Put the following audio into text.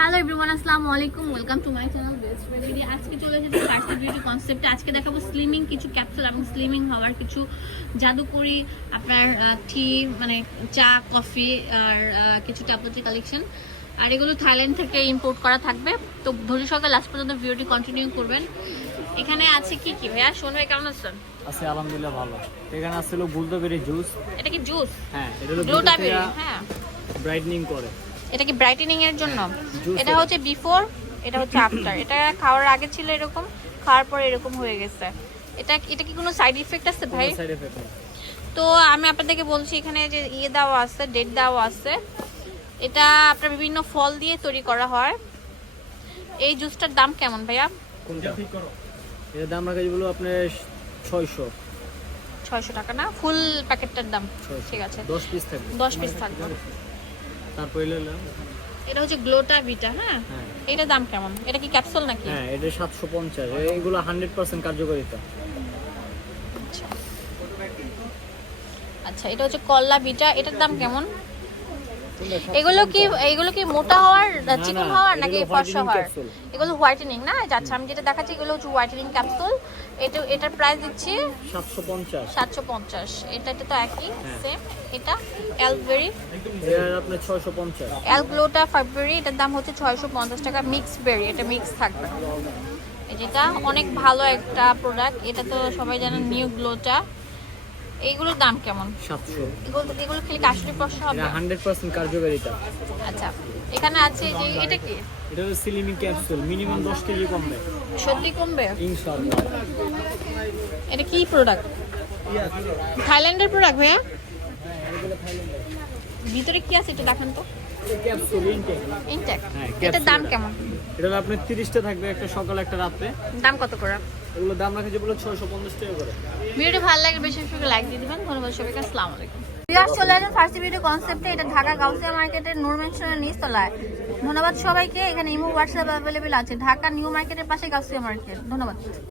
Hello everyone আসসালামু আলাইকুম welcome to my channel best friend আজকে চলে এসেছি বিউটি কনসেপ্টে আজকে দেখাবো স্লিমিং কিছু ক্যাপসুল এবং স্লিমিং হওয়ার কিছু জাদুকরি আপনার টি মানে চা কফি আর কিছু ট্যাবলেটের কালেকশন আর এগুলো থাইল্যান্ড থেকে ইম্পোর্ট করা থাকবে। তো ধৈর্য সকাল লাস্ট পর্যন্ত ভিডিওটি কন্টিনিউ করবেন। এখানে আছে কি কি ভাইয়া? শোনো কেমন আছেন আছে আলহামদুলিল্লাহ ভালো। এখানে গুলদবেরি জুস এটা কি জুস হ্যাঁ এটা হলো হ্যাঁ। ব্রাইটনিং করে। এটা কি ব্রাইটেনিং এর জন্য? এটা। হচ্ছে বিফোর এটা হচ্ছে আফটার এটা খাওয়ার আগে ছিল এরকম খাওয়ার পরে এরকম হয়ে গেছে। এটা এটা কি কোনো সাইড ইফেক্ট আছে ভাই? তো আমি আপনাদেরকে বলছি এখানে যে ইয়ে দেওয়া আছে ডেট দেওয়া আছে। এটা আপনার বিভিন্ন ফল দিয়ে তৈরি করা হয়। এই জুসটার দাম কেমন ভাইয়া? কোনটা? এর দাম রাখা বলব আপনার ছয়শো। ছয়শো টাকা না? ফুল প্যাকেটটার দাম। ঠিক আছে। দশ পিস থাকবে। দশ পিস থাকবে। তারপরে এলো এটা হচ্ছে গ্লোটা ভিটা হ্যাঁ? হ্যাঁ। এটার দাম কেমন? এটা কি ক্যাপসুল নাকি? হ্যাঁ এটা সাতশো পঞ্চাশ। এগুলো হান্ড্রেড পার্সেন্ট কার্যকারিতা। আচ্ছা। আচ্ছা এটা হচ্ছে কল্লা ভিটা। এটার দাম কেমন? এগুলো কি এগুলো কি মোটা হওয়ার চিকন হওয়ার নাকি ফর্সা হওয়ার? এগুলো হোয়াইটেনিং না? আচ্ছা আমি যেটা দেখাচ্ছি এগুলো হচ্ছে হোয়াইটেনিং ক্যাপসুল এটা এটার প্রাইস দিচ্ছি সাতশো পঞ্চাশ। সাতশো পঞ্চাশ। এটা এটা তো একই হ্যাঁ। সেম এটা এলবেরি এটা আপনার ছয়শো পঞ্চাশ। এলগ্লোটা ফাইভবেরি এটার দাম হচ্ছে ছয়শো পঞ্চাশ টাকা। মিক্স বেরি এটা মিক্স থাকবে। এই যেটা অনেক ভালো একটা প্রোডাক্ট এটা তো সবাই জানেন নিউ গ্লোটা এইগুলোর দাম কেমন? সাতশো। এগুলো এগুলো খেলে কাশ্মীরি প্রশ্ন হবে। এটা হান্ড্রেড পার্সেন্ট কার্যকারিতা আচ্ছা এখানে আছে যে এটা কি? এটা হলো সিলিমিন ক্যাপসুল মিনিমাম দশ কেজি কমবে। সত্যি কমবে? ইনশাআল্লাহ। এটা কি প্রোডাক্ট থাইল্যান্ডের প্রোডাক্ট ভাইয়া? ভিতরে কি আছে এটা দেখান তো। ইনটেক হ্যাঁ, এটার দাম কেমন? এটা আপনার তিরিশটা থাকবে একটা সকালে একটা রাত্রে। দাম কত করে? এগুলো দাম রাখা যে বলো ছয়শো পঞ্চাশ টাকা করে। ভিডিওটি ভালো লাগলে বেশি বেশি লাইক দিয়ে দিবেন। ধন্যবাদ সবাইকে আসসালামু আলাইকুম। চলে আসেন ফার্স্ট ভিডিও কনসেপ্টে এটা ঢাকা গাউসিয়া মার্কেটের নূর মেনশনের নিচতলায়। ধন্যবাদ সবাইকে। এখানে ইমো হোয়াটসঅ্যাপ অ্যাভেলেবেল আছে। ঢাকা নিউ মার্কেটের পাশে গাউসিয়া মার্কেট ধন্যবাদ।